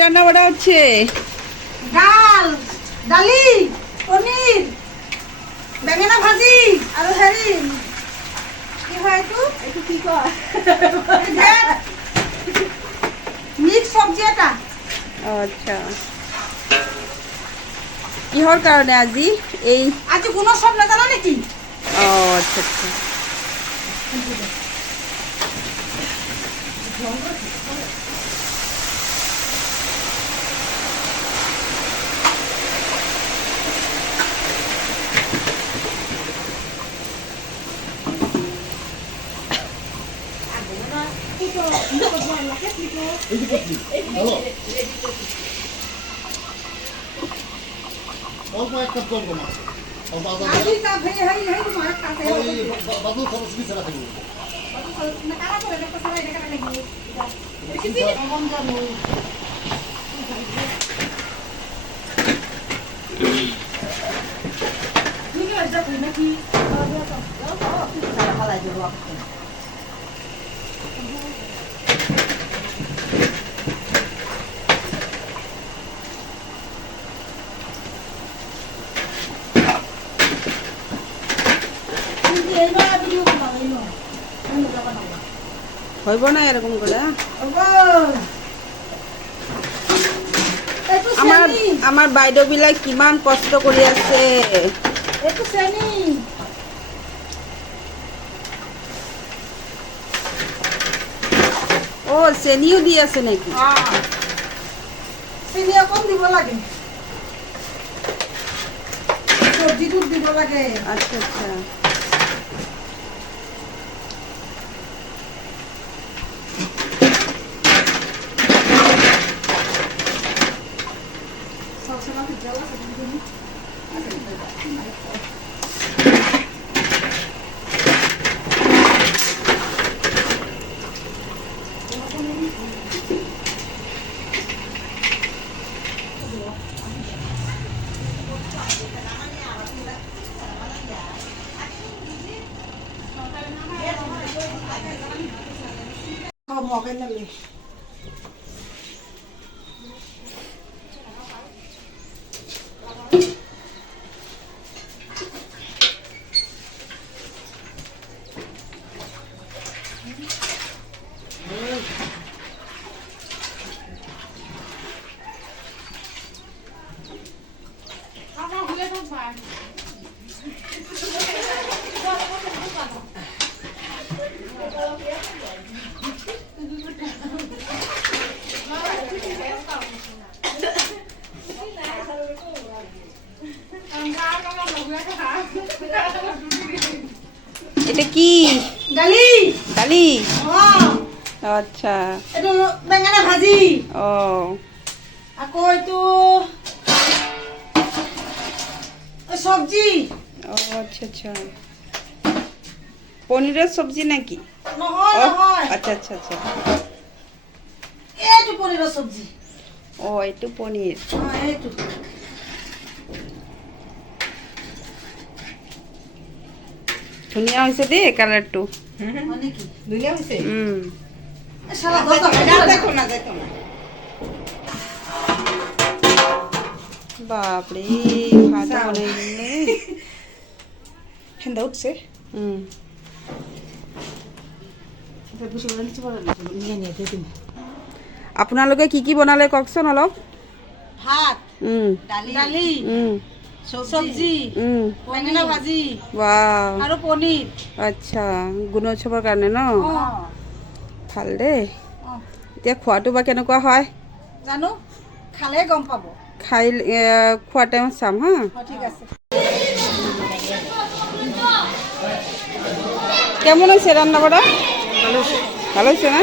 ৰান্না বাড়া হচ্ছে? ডাল, ডালি, পনিৰ, বেঙেনা ভাজি আৰ হেৰি কি হয় এইটো কি কয় মিক্স চব্জি এটা। আচ্ছা, কিহৰ কাৰণে আজি এই? আজি কোনো সব নাজানা নেকি? আচ্ছা আচ্ছা। অল্প এক কাপ জল কমা অল্প আদা আজি তা ভেই তোমার কাছে বাদল খরচ কি ছাড়া থাকবে না কারা করে দেখো সারা এটা কাটা লাগি কিছু কম জানো তুমি কি এটা কই নাকি সারা ফালাই দেব হইব না এরকম করে? আমার আমার বাইদেউ বিলাক কিমান কষ্ট কৰি আছে। একটু চেনি ও চেনিও দি আছে নাকি? চেনি অকণ দিব লাগে, চব্জিটোত দিব লাগে। আচ্ছা আচ্ছা। মগে নেলে এটা কি? ডালি ডালি? অ আচ্ছা। এইটো বেঙেনা ভাজি ও আকৌ এইটো চব্জি। ও আচ্ছা আচ্ছা। পনিরের সবজি নাকি? নহয় ও নহয় আচ্ছা আচ্ছা আচ্ছা। এইটো পনিৰৰ চব্জি। ও এইটো পনিৰ। এইটো ধুনীয়া হৈছে দেই কালাৰটো। হয় নেকি? ধুনীয়া হৈছে। শালা দেখো না বাপরে ভাজা বনাইলে হেন্দা উঠছে। আপোনালোকে কি কি বনালে কওকচোন অলপ। ভাত, ডালি, চব্জি, বেঙেনা ভাজি বাহ আৰু পনীৰ। আচ্ছা, গুণোৎসৱৰ কাৰণে ন? ভাল দেই। এতিয়া খোৱাটো বা কেনেকুৱা হয় জানো, খালে গম পাব। খাই খোৱা টাইমত চাম হা। ঠিক আছে। কেমন হয়েছে ৰান্না বাড়া? ভালো হয়েছে না?